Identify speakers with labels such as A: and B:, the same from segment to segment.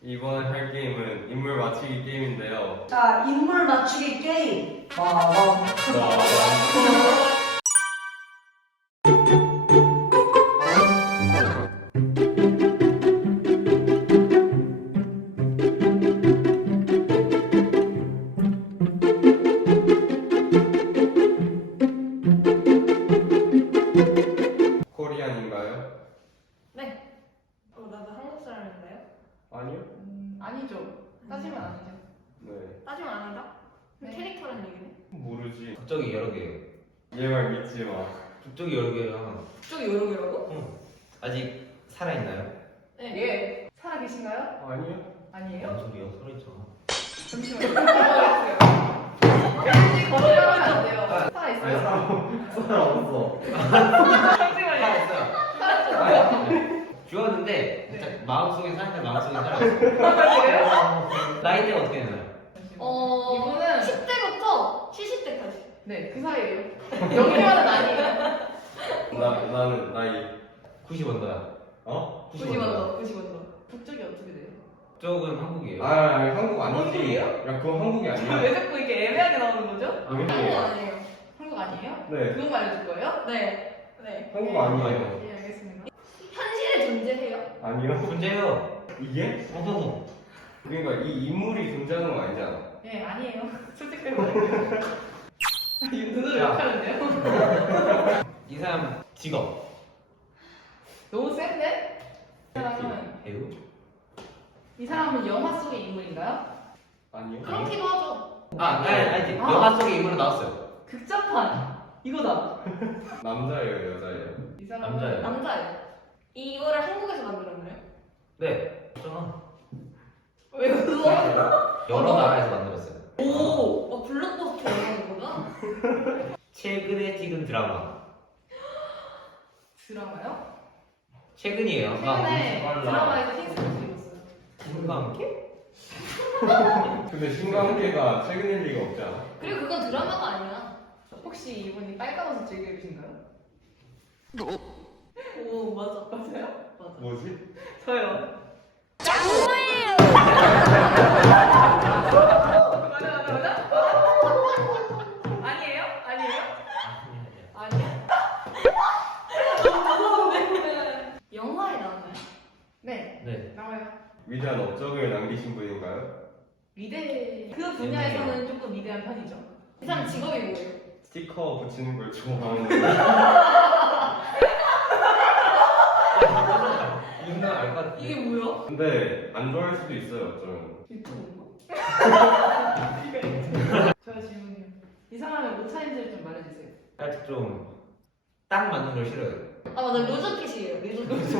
A: 이번에 할 게임은 인물 맞히기 게임인데요.
B: 자, 인물 맞추기 게임.
A: 코리안인가요?
C: 네. 나도 한국 사람인가요?
A: 아니요.
D: 아니죠. 따지면 아니죠.
A: 네.
C: 따지면 아니다.
D: 네.
C: 캐릭터라는 얘기네.
A: 모르지.
E: 국적이 여러 개예요.
A: 얘 말 믿지 마.
E: 국적이 여러 개야.
C: 국적이 여러 개라고?
E: 아직 살아 있나요?
C: 네.
D: 예. 살아 계신가요?
A: 아니요.
D: 아니에요?
E: 뭔 소리야? 살아 있잖아.
D: 잠시만요. 거짓말했어요. 왠지 거짓말하면 안 돼요. 살아
A: 아니
D: 있어요?
A: 사람 없어.
D: 잠시만요.
E: 살아있어요. 죽었는데 진짜 마음속에 사는데 마음속에 살아있어요.
D: 그래요?
E: 나이대가 어떻게 되나요?
D: 이분은
C: 10대부터 70대까지.
D: 네, 그 사이에요. 영리만은 아니에요.
A: 나는 나이.
E: 90원더야.
A: 어?
C: 90원더, 90원더.
D: 국적이 어떻게 돼요?
E: 쪽은 한국이에요.
A: 아니 한국 아니지.
D: 한국이에요?
A: 야 그건 한국이 아니야.
D: 왜 자꾸 이렇게 애매하게 나오는 거죠?
C: 한국
A: 한국이에요.
C: 아니에요.
D: 한국 아니에요?
A: 네.
D: 그것만 알려줄 거예요?
C: 네. 네.
A: 한국 아니에요.
D: 예, 알겠습니다.
C: 현실에 존재해요?
A: 아니요.
E: 문제요.
A: 이게?
E: 어서서.
A: 그러니까 이 인물이 존재하는 거 아니잖아.
D: 예, 아니에요. 솔직하게 말해요. 눈으로 욕하는데요?
E: 이 사람 직업.
D: 너무 센데? 이 사람은,
E: 배우?
D: 이 사람은 영화 속의 인물인가요?
A: 아니요.
C: 그렇기도 하죠.
E: 아니,
D: 아.
E: 영화 속에 인물로 나왔어요.
D: 극장판! 이거다!
A: 남자예요, 여자예요?
D: 이 사람은
E: 남자예요.
C: 남자예요. 이거를 한국에서 만들었나요?
E: 네. 없잖아.
C: 왜 웃어?
E: 여러 나라에서 만들었어요.
C: 오! 블록버스터 영화구나.
E: 최근에 찍은 드라마.
D: 드라마요?
E: 최근이에요.
D: 최근에
A: 빨라.
D: 드라마에서 힌트를 드렸어요.
E: 신과 함께?
A: 근데 신관계가 최근일 리가 없잖아.
C: 그리고 그건 드라마가 아니야.
D: 혹시 이분이 빨간 옷을 즐겨 입으신가요?
C: 오, 맞아.
D: 맞아요?
C: 맞아.
A: 뭐지?
D: 저요. 맞아? 아니에요? 아니에요? 아니요?
C: 영화에 나왔나요?
D: 네,
E: 네.
D: 나와요.
A: 위대한 업적을 남기신 분인가요?
D: 그 분야에서는 조금 위대한 편이죠.
C: 이 사람 직업이 뭐예요?
A: 스티커 붙이는 걸 좋아하는
E: 이분은 알것 같아.
C: 이게 뭐야?
A: 근데 안 좋아할 수도 있어요, 어쩌면.
C: 유튜브인가?
D: 저 질문이요. 이 사람의 옷 차림새를 좀 말해주세요.
E: 살짝 좀 딱 맞는 걸 싫어요.
C: 아 맞아, 루즈핏이에요. 루즈핏.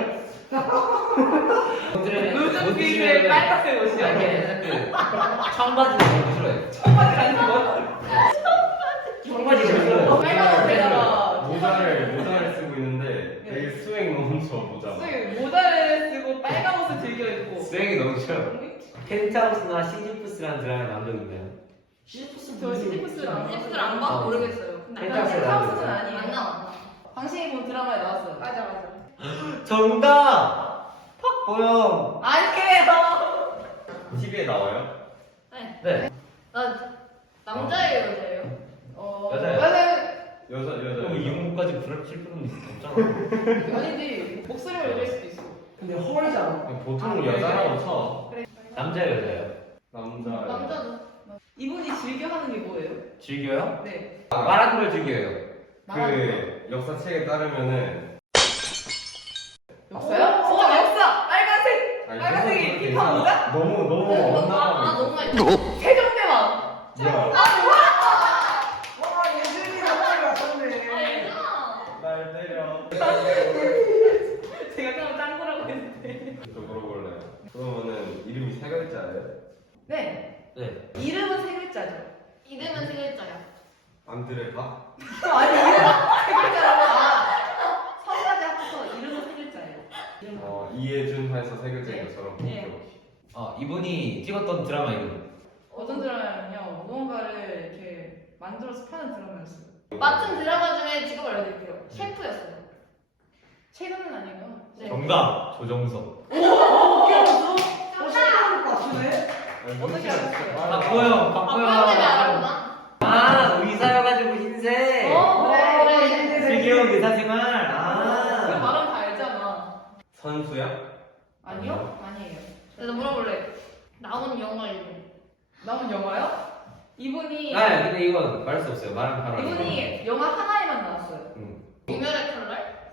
D: 루즈핏의 빨간색 옷이요?
E: 이렇게 청바지 입는 거 싫어요.
D: 청바지 아닌 거?
E: 청바지 싫어요.
D: 빨간 옷에다가
A: 모자를 쓰고 있는데
D: 네.
A: 되게 수행 넘쳐 모자.
D: 모자를 쓰고 빨간 옷을 즐겨 입고
E: 수행이 너무 싫어요. 펜트하우스나 시지프스라는 드라마에 나온 적 있나요?
C: 시지프스
D: 저 시지프스를 안
C: 시지프스를 안 봐서 모르겠어요. 근데
E: 펜트하우스에
D: 펜트하우스는
E: 나온
D: 아니에요.
C: 안 나왔나?
D: 당신이 본 드라마에 나왔어요.
C: 맞아 맞아.
E: 정답! 박보영!
D: 아니에요.
A: TV에 나와요?
C: 네.
E: 네.
C: 나 남자예요, 여자예요?
E: 여자예요.
D: 맞아요.
A: 여자.
E: 그럼 이분까지 불합칠 필요는 없잖아.
D: 아니지. 목소리가 이럴 수도 있어.
B: 근데 헐잖아.
A: 보통
D: 아,
A: 여자라고 쳐.
E: 남자예요, 여자예요?
A: 남자.
C: 남자도.
D: 이분이 즐겨 하는 게 뭐예요?
E: 즐겨요?
D: 네.
E: 말하는 걸 즐겨요.
A: 그 역사책에 따르면은
D: 역사요? 역사! 빨간색!
A: 아니,
D: 빨간색이
A: 그건
D: 힙합
A: 괜찮아.
D: 모자?
A: 너무
C: 아,
A: 원나가
C: 너무 많이.
D: 세종대왕!
A: 뭐야?
B: 와, 예준이가 빨리 왔었네.
C: 알잖아.
A: 날 때려.
D: 제가 처음 딴 거라고 했는데.
A: 저 물어볼래요. 그러면은 이름이 세 글자예요?
D: 네.
E: 네.
D: 이름은 세 글자죠.
C: 이름은 세 글자야.
A: 안드레 박?
D: 아니, 이름 세 글자라고. 성까지 합쳐서 이름은 세 글자예요.
A: 이해준 해서 세 글자인 것처럼.
D: 네.
A: 오케이.
E: 이분이 찍었던 드라마 이름.
D: 어떤 드라마냐면요. 무언가를 이렇게 만들어서 파는 드라마였어요.
C: 맡은 드라마 중에 직업을 알려드릴게요. 셰프였어요.
D: 최근은 아니고요.
C: 네.
E: 정답! 조정석.
D: 어, 아니에요.
C: 나 물어볼래. 나온 영화 이름.
D: 나온 영화요? 이분이
E: 아 근데 이건 말할 수 없어요. 말하면 바로.
D: 이분이 영화 하나에만 나왔어요.
C: 이면의 칼날?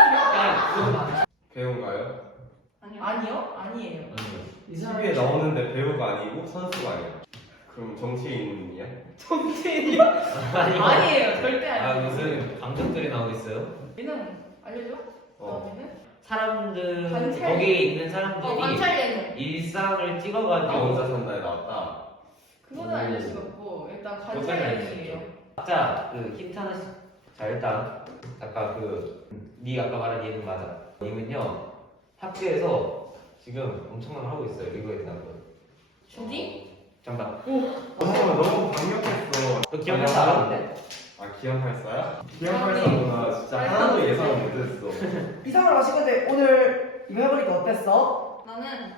A: 배우인가요?
D: 아니요? 아니에요.
A: TV에 나오는데 배우가 아니고 선수가 아니야. 그럼 정치인이야?
D: 정치인이요? 아니에요. 절대
E: 아
D: 아니에요.
E: 무슨 감독들이 나오고 있어요?
D: 얘는 알려줘?
A: 어.
D: 다음에는?
E: 사람들
D: 관찰.
E: 거기에 있는 사람들이
C: 관찰 예능.
E: 일상을
A: 나
E: 찍어가지고
A: 혼자 산다에 나왔다.
D: 그거는 알릴 수가 없고 일단
E: 그것까지
D: 관찰이에요.
E: 자, 그 힌트 하나씩. 자 일단 아까 네 아까 말한 얘는 맞아. 님은요 학교에서 지금 엄청난 걸 하고 있어요. 이거에 대한 거.
C: 주디?
E: 잠깐.
A: 너무 강력했어.
E: 너 기억할 줄 알았는데?
A: 아 기안팔사야?
D: 기안팔사.
A: 기안팔사구나. 진짜 하나도 예상 못했어.
B: 이상을 마시는데 오늘 이거 해보니까 어땠어?
C: 나는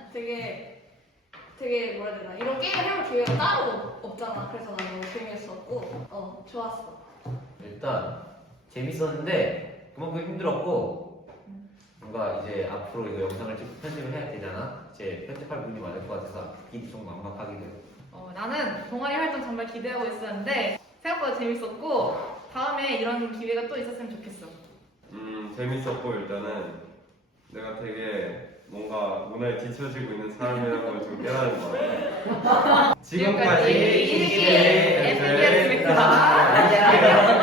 C: 되게 뭐라 해야 되나 이런 게임 해볼 기회가 따로 없잖아. 그래서 난 너무 재밌었고 좋았어.
E: 일단 재밌었는데 그만큼 힘들었고 뭔가 이제 앞으로 이거 영상을 편집을 해야 되잖아. 이제 편집할 분이 많을 것 같아서 일이 좀 막막하게 돼요.
C: 나는 동아리 활동 정말 기대하고 있었는데 생각보다 재밌었고 다음에 이런 기회가 또 있었으면 좋겠어.
A: 재밌었고 일단은 내가 되게 뭔가 문화에 뒤처지고 있는 사람이라는 걸 좀 깨달은 것 같아. 지금까지
C: 지금까지
A: 이기의
C: SBS입니다.
A: 네.